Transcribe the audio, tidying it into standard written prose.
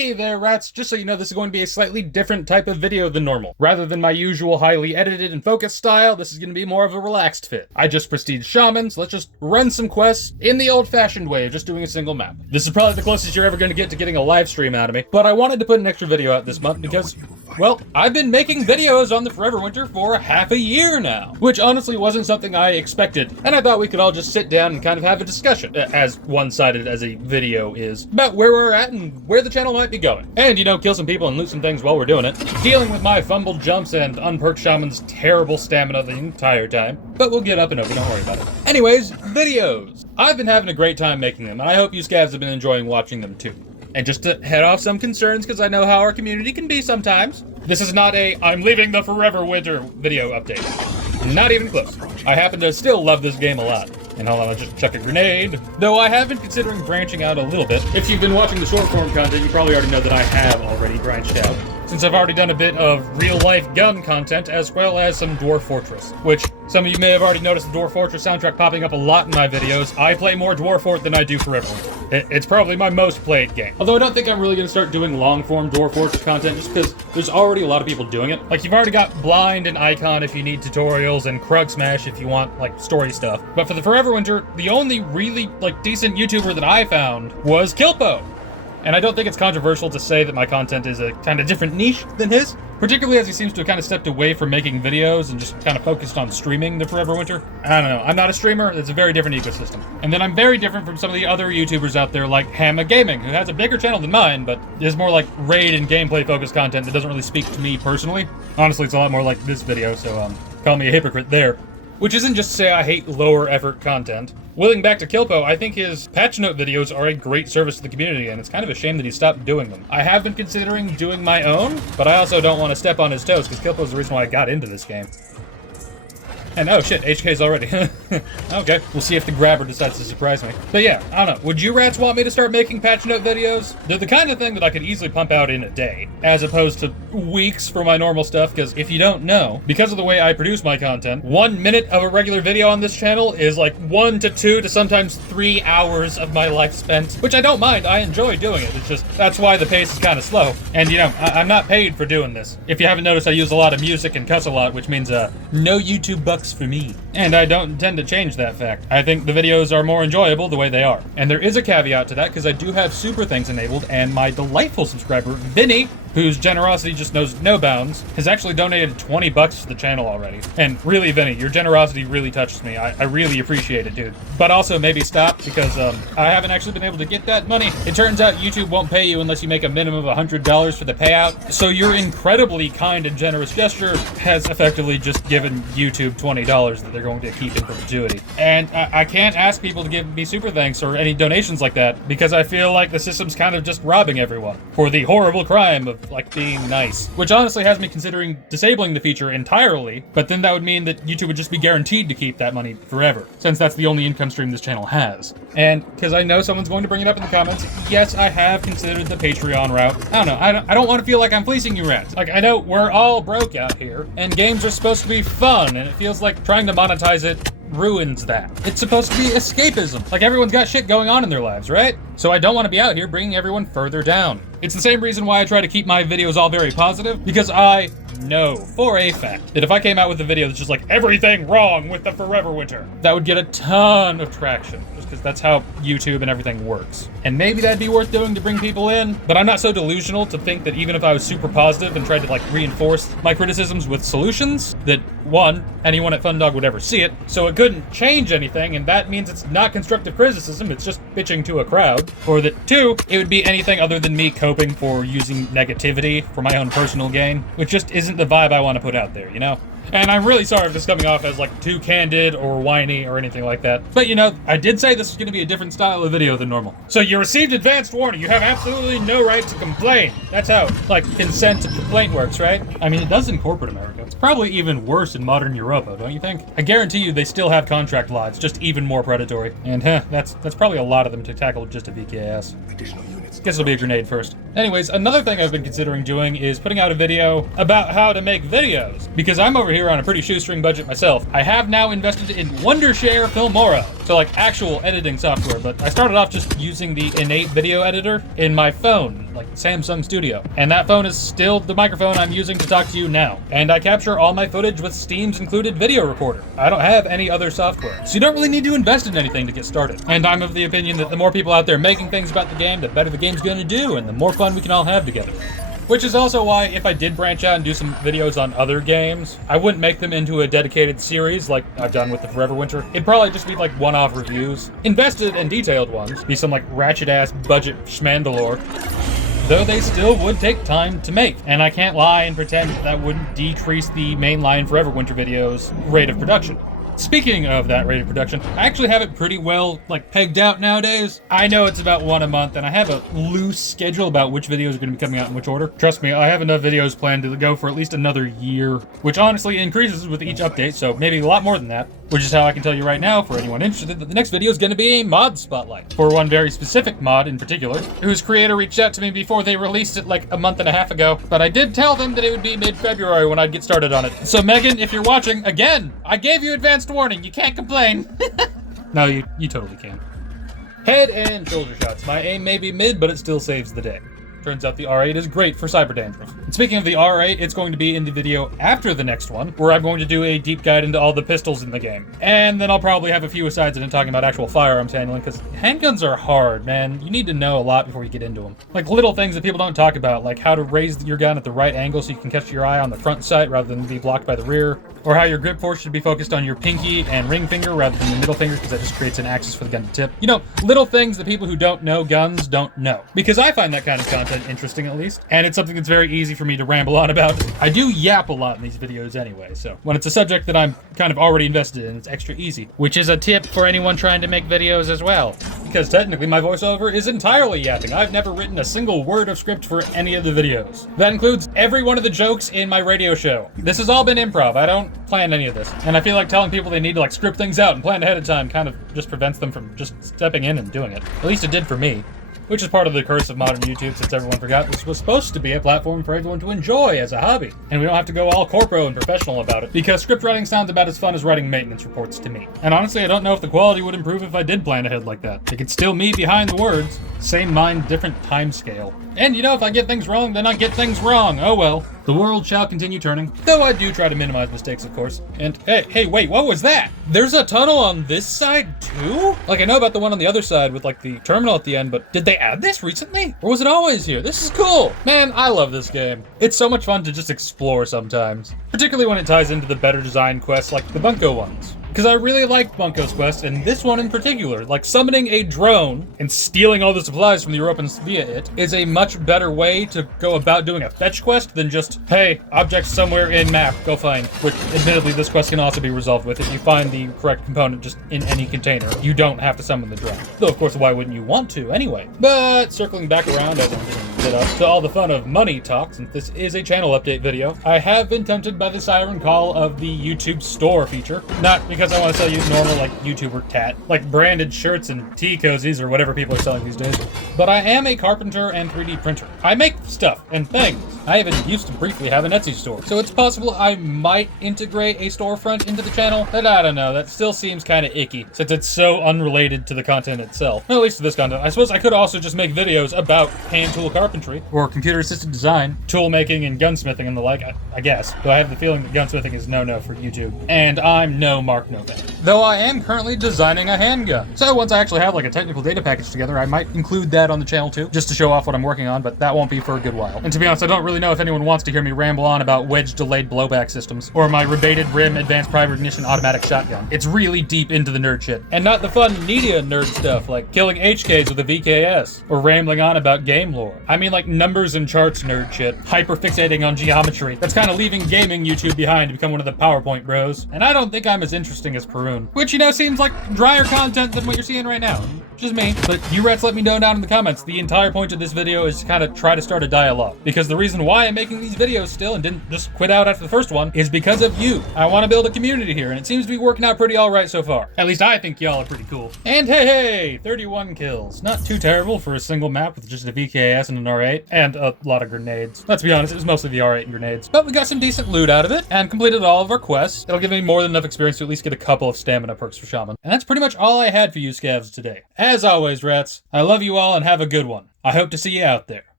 Hey there, rats! Just so you know, this is going to be a slightly different type of video than normal. Rather than my usual highly edited and focused style, this is going to be more of a relaxed fit. I just prestige shamans, let's just run some quests in the old-fashioned way of just doing a single map. This is probably the closest you're ever going to get to getting a live stream out of me, but I wanted to put an extra video out this month because, well, I've been making videos on the Forever Winter for half a year now, which honestly wasn't something I expected, and I thought we could all just sit down and kind of have a discussion, as one-sided as a video is, about where we're at and where the channel might be going. And, you know, kill some people and loot some things while we're doing it. Dealing with my fumbled jumps and unperked shaman's terrible stamina the entire time. But we'll get up and over, don't worry about it. Anyways, videos. I've been having a great time making them, and I hope you scavs have been enjoying watching them too. And just to head off some concerns, because I know how our community can be sometimes, this is not a I'm leaving the Forever Winter video update. Not even close. I happen to still love this game a lot. And hold on, I'll just chuck a grenade. Though I have been considering branching out a little bit. If you've been watching the short form content, you probably already know that I have already branched out, since I've already done a bit of real-life gun content, as well as some Dwarf Fortress, which some of you may have already noticed the Dwarf Fortress soundtrack popping up a lot in my videos. I play more Dwarf Fort than I do Forever Winter. It's probably my most played game. Although I don't think I'm really going to start doing long-form Dwarf Fortress content, just because there's already a lot of people doing it. Like, you've already got Blind and Icon if you need tutorials, and Krug Smash if you want, like, story stuff. But for the Forever Winter, the only really, like, decent YouTuber that I found was Kilpo. And I don't think it's controversial to say that my content is a kind of different niche than his, particularly as he seems to have kind of stepped away from making videos and just kind of focused on streaming the Forever Winter. I don't know, I'm not a streamer, it's a very different ecosystem. And then I'm very different from some of the other YouTubers out there like Hamma Gaming, who has a bigger channel than mine, but is more like raid and gameplay focused content that doesn't really speak to me personally. Honestly, it's a lot more like this video, so call me a hypocrite there. Which isn't just to say I hate lower effort content. Willing back to Kilpo, I think his patch note videos are a great service to the community, and it's kind of a shame that he stopped doing them. I have been considering doing my own, but I also don't want to step on his toes, because Kilpo's the reason why I got into this game. And oh shit, HK's already. Okay, we'll see if the grabber decides to surprise me. But yeah, I don't know. Would you rats want me to start making patch note videos? They're the kind of thing that I could easily pump out in a day, as opposed to weeks for my normal stuff, because if you don't know, because of the way I produce my content, 1 minute of a regular video on this channel is like 1 to 2 to sometimes 3 hours of my life spent, which I don't mind. I enjoy doing it. It's just, that's why the pace is kind of slow. And you know, I'm not paid for doing this. If you haven't noticed, I use a lot of music and cuss a lot, which means no YouTube bucks for me. And I don't intend to change that fact. I think the videos are more enjoyable the way they are. And there is a caveat to that, because I do have super things enabled, and my delightful subscriber, Vinny, whose generosity just knows no bounds, has actually donated 20 bucks to the channel already. And really, Vinny, your generosity really touches me. I really appreciate it, dude. But also, maybe stop, because I haven't actually been able to get that money. It turns out YouTube won't pay you unless you make a minimum of $100 for the payout. So your incredibly kind and generous gesture has effectively just given YouTube $20 that they're going to keep in perpetuity. And I can't ask people to give me super thanks or any donations like that, because I feel like the system's kind of just robbing everyone for the horrible crime of like being nice, which honestly has me considering disabling the feature entirely, but then that would mean that YouTube would just be guaranteed to keep that money forever, since that's the only income stream this channel has. And because I know someone's going to bring it up in the comments, yes, I have considered the Patreon route. I don't know, I don't want to feel like I'm fleecing you rats. Like, I know we're all broke out here, and games are supposed to be fun, and it feels like trying to monetize it ruins that. It's supposed to be escapism. Like, everyone's got shit going on in their lives, right? So I don't want to be out here bringing everyone further down. It's the same reason why I try to keep my videos all very positive, because I know for a fact that if I came out with a video that's just like, everything wrong with the Forever Winter, that would get a ton of traction, just because that's how YouTube and everything works. And maybe that'd be worth doing to bring people in, but I'm not so delusional to think that even if I was super positive and tried to like reinforce my criticisms with solutions, that one, anyone at Fundog would ever see it, so it couldn't change anything, and that means it's not constructive criticism, it's just bitching to a crowd. Or that two, it would be anything other than me coping for using negativity for my own personal gain, which just isn't the vibe I want to put out there, you know? And I'm really sorry if this is coming off as like too candid or whiny or anything like that. But you know, I did say this was going to be a different style of video than normal. So you received advanced warning. You have absolutely no right to complain. That's how like consent to complaint works, right? I mean, it does in corporate America. It's probably even worse in modern Europa, don't you think? I guarantee you they still have contract law. It's just even more predatory. And that's probably a lot of them to tackle just a VKS. Additional units Guess it'll be a grenade first. Anyways, another thing I've been considering doing is putting out a video about how to make videos, because I'm over here on a pretty shoestring budget myself. I have now invested in Wondershare Filmora, so like actual editing software, but I started off just using the innate video editor in my phone, like Samsung Studio. And that phone is still the microphone I'm using to talk to you now. And I capture all my footage with Steam's included video recorder. I don't have any other software. So you don't really need to invest in anything to get started. And I'm of the opinion that the more people out there making things about the game, the better the game's gonna do, and the more fun we can all have together. Which is also why, if I did branch out and do some videos on other games, I wouldn't make them into a dedicated series like I've done with the Forever Winter. It'd probably just be like one-off reviews. Invested and detailed ones. Be some like ratchet-ass budget schmandalore. Though they still would take time to make. And I can't lie and pretend that wouldn't decrease the mainline Forever Winter videos' rate of production. Speaking of that rate of production, I actually have it pretty well, like, pegged out nowadays. I know it's about one a month, and I have a loose schedule about which videos are going to be coming out in which order. Trust me, I have enough videos planned to go for at least another year, which honestly increases with each update, so maybe a lot more than that. Which is how I can tell you right now, for anyone interested, that the next video is going to be a mod spotlight. For one very specific mod in particular, whose creator reached out to me before they released it like a month and a half ago. But I did tell them that it would be mid-February when I'd get started on it. So Megan, if you're watching, again, I gave you advanced warning. You can't complain. No, you totally can. Head and shoulder shots. My aim may be mid, but it still saves the day. Turns out the R8 is great for cyber dandruff. And speaking of the R8, it's going to be in the video after the next one, where I'm going to do a deep guide into all the pistols in the game. And then I'll probably have a few asides in it talking about actual firearms handling, because handguns are hard, man. You need to know a lot before you get into them. Like little things that people don't talk about, like how to raise your gun at the right angle so you can catch your eye on the front sight rather than be blocked by the rear, or how your grip force should be focused on your pinky and ring finger rather than the middle finger, because that just creates an axis for the gun to tip. You know, little things that people who don't know guns don't know. Because I find that kind of content interesting, at least, and it's something that's very easy for me to ramble on about. I do yap a lot in these videos anyway, so when it's a subject that I'm kind of already invested in, it's extra easy. Which is a tip for anyone trying to make videos as well. Because technically my voiceover is entirely yapping. I've never written a single word of script for any of the videos. That includes every one of the jokes in my radio show. This has all been improv. I don't plan any of this. And I feel like telling people they need to like script things out and plan ahead of time kind of just prevents them from just stepping in and doing it. At least it did for me. Which is part of the curse of modern YouTube, since everyone forgot this was supposed to be a platform for everyone to enjoy as a hobby. And we don't have to go all corpo and professional about it, because script writing sounds about as fun as writing maintenance reports to me. And honestly, I don't know if the quality would improve if I did plan ahead like that. It could still me behind the words, same mind, different time scale. And you know, if I get things wrong, then I get things wrong. Oh well. The world shall continue turning. Though I do try to minimize mistakes, of course. And hey, wait, what was that? There's a tunnel on this side too? Like, I know about the one on the other side with like the terminal at the end, but did they add this recently? Or was it always here? This is cool. Man, I love this game. It's so much fun to just explore sometimes. Particularly when it ties into the better design quests like the Bunko ones. Because I really like Bunko's quest, and this one in particular, like summoning a drone and stealing all the supplies from the Europans via it, is a much better way to go about doing a fetch quest than just, hey, objects somewhere in map, go find. Which, admittedly, this quest can also be resolved with if you find the correct component just in any container. You don't have to summon the drone. Though, of course, why wouldn't you want to, anyway? But, circling back around as I'm getting lit up to all the fun of money talk, since this is a channel update video, I have been tempted by the siren call of the YouTube store feature. Not because I want to sell you normal, like, YouTuber tat, like branded shirts and tea cozies or whatever people are selling these days. But I am a carpenter and 3D printer. I make stuff and things. I even used to briefly have an Etsy store, so it's possible I might integrate a storefront into the channel, but I don't know, that still seems kind of icky, since it's so unrelated to the content itself. Well, at least to this content. I suppose I could also just make videos about hand tool carpentry, or computer-assisted design, tool making, and gunsmithing and the like, I guess. Though I have the feeling that gunsmithing is no-no for YouTube. And I'm no Mark Novak. Though I am currently designing a handgun. So once I actually have like a technical data package together, I might include that on the channel too, just to show off what I'm working on, but that won't be for a good while. And to be honest, I don't really know if anyone wants to hear me ramble on about wedge-delayed blowback systems, or my rebated rim advanced private ignition automatic shotgun. It's really deep into the nerd shit. And not the fun media nerd stuff, like killing HKs with a VKS, or rambling on about game lore. I mean like numbers and charts nerd shit. Hyperfixating on geometry. That's kind of leaving gaming YouTube behind to become one of the PowerPoint bros. And I don't think I'm as interesting as Perun. Which, you know, seems like drier content than what you're seeing right now. Just me. But you rats let me know down in the comments. The entire point of this video is to kind of try to start a dialogue. Because the reason why I'm making these videos still and didn't just quit out after the first one is because of you. I want to build a community here, and it seems to be working out pretty alright so far. At least I think y'all are pretty cool. And hey, 31 kills. Not too terrible for a single map with just a VKS and an R8. And a lot of grenades. Let's be honest, it was mostly the R8 and grenades. But we got some decent loot out of it, and completed all of our quests. It'll give me more than enough experience to at least get a couple of stamina perks for Shaman. And that's pretty much all I had for you scavs today. As always, rats, I love you all and have a good one. I hope to see you out there.